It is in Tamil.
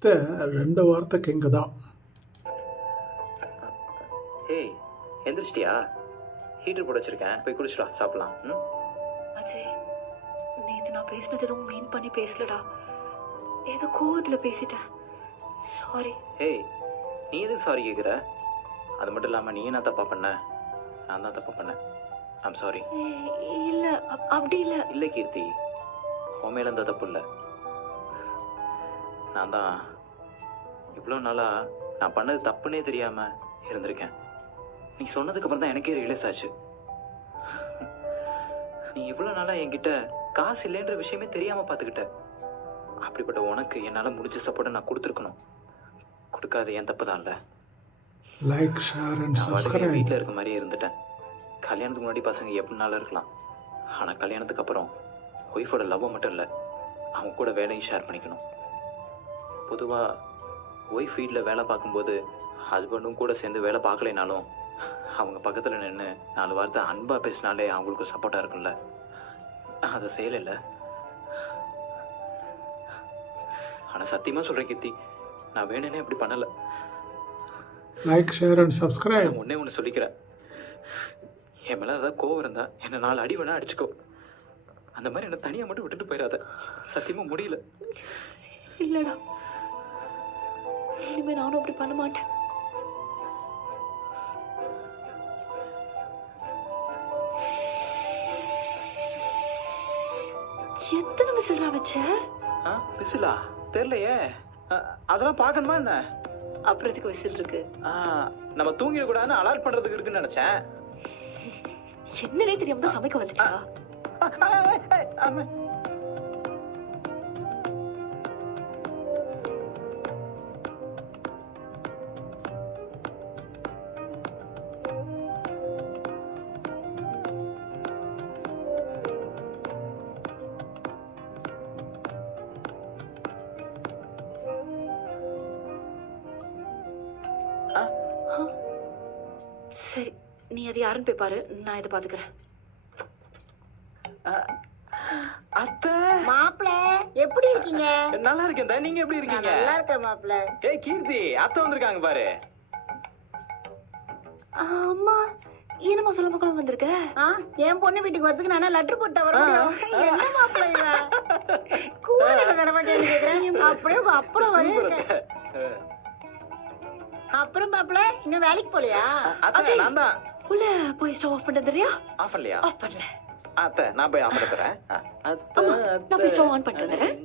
அத்தை 2 வாரத்துக்கு இங்கே தான். ஏய் எந்திரிச்சிட்டியா? ஹீட்டர் போட்டு வச்சிருக்கேன், போய் குளிச்சுட்டு வா, சாப்பிடலாம். ம் அஜய், நேற்று நான் பேசினது எதுவும் மீன் பண்ணி பேசலடா. ஏதோ கோவத்தில் பேசிட்டேன். சாரி. ஏய் நீ எதுக்கு சாரி கேட்குற? அது மட்டும் இல்லாமல் நீ என்ன தப்பா பண்ண? நான் தான் தப்பா பண்ணேன். I'm sorry. இல்லை, அப்படி இல்லை. இல்லை கீர்த்தி, உன் மேல இருந்த தப்பு இல்லை. நான் தான் இவ்வளோ நாளாக நான் பண்ணது தப்புன்னே தெரியாமல் இருந்திருக்கேன். நீ சொன்னதுக்கப்புறம் தான் எனக்கே ரியலைஸ் ஆச்சு. நீ இவ்வளோ நாளாக என்கிட்ட காசு இல்லைன்ற விஷயமே தெரியாமல் பார்த்துக்கிட்ட. அப்படிப்பட்ட உனக்கு என்னால் முடிஞ்ச சப்போர்ட்டை நான் கொடுத்துருக்கணும். கொடுக்காத என் தப்பு தான் இல்லை. Like, share and subscribe. வீட்டில் இருக்க மாதிரியே இருந்துட்டேன். கல்யாணத்துக்கு முன்னாடி பசங்க எப்படினாலும் இருக்கலாம். ஆனால் கல்யாணத்துக்கு அப்புறம் ஒய்ஃபோட லவ்வை மட்டும் இல்லை, அவங்க கூட வேலையும் ஷேர் பண்ணிக்கணும். பொதுவாக ஒய்ஃப் வீட்டில் வேலை பார்க்கும்போது ஹஸ்பண்டும் கூட சேர்ந்து வேலை பார்க்கலைனாலும் அவங்க பக்கத்தில் நின்று 4 வார்த்தை அன்பாக பேசினாலே அவங்களுக்கு சப்போர்ட்டாக இருக்கும்ல. நான் அதை செய்யலை. ஆனால் சத்தியமாக சொல்கிறேன் கீர்த்தி, நான் வேணுன்னே அப்படி பண்ணலை. Like, share and subscribe. நான் ஒன்று சொல்லிக்கிறேன். என் மேலே ஏதாவது கோவம் இருந்தா என்னை 4 அடி வேணா அடிச்சுக்கோ. அந்த மாதிரி என்னை தனியாக மட்டும் விட்டுட்டு போயிடாத. சத்தியமாக முடியல. இல்லைடா, இனிமே நானும் அப்படி பண்ண மாட்டேன். எத்தனை விசில்ரா வச்ச? விசிலா தெரியலையே. அதெல்லாம் பார்க்கணுமா என்ன? அப்புறம் எதுக்கு விசில் இருக்கு? நம்ம தூங்கிடக்கூடாதுன்னு அலர்ட் பண்ணுறதுக்கு இருக்குன்னு நினச்சேன். என்னன்னே தெரியாம தான் சமைக்க வந்துட்டியா? சரி, நீ அது யாருன்னு போய் பாரு, நான் இதை பாத்துக்கிறேன். அத்தை, மாப்பிள எப்படி இருக்கீங்க? நல்லா இருக்கேன். நீங்க எப்படி இருக்கீங்க? நல்லா இருக்கேன் மாப்பிள. ஏய் கீர்த்தி, அத்தை வந்திருக்காங்க பாரு. அம்மா, என்னம்மா சொல்ல மக்களும் வந்திருக்க? என் பொண்ணு வீட்டுக்கு வரதுக்கு நானே லெட்டர் போட்டு வர முடியும். என்ன மாப்பிள இவன் கூட தரமா கேள்வி கேக்குறேன். அப்படியே அப்புறம் வரேன். அப்புறம் மாப்பிள இன்னும் வேலைக்கு போலையா? அஜய், நான் தான் உள்ள போய் ஸ்டவ் ஆஃப் பண்ண தெரியா? ஆஃப் பண்ணலையா? ஆஃப் பண்ணல. அத்தை, நான் போய் ஆஃப் பண்ண போறேன். நான் போய் ஸ்டவ் ஆன் பண்ணிட்டு வந்துடுறேன்.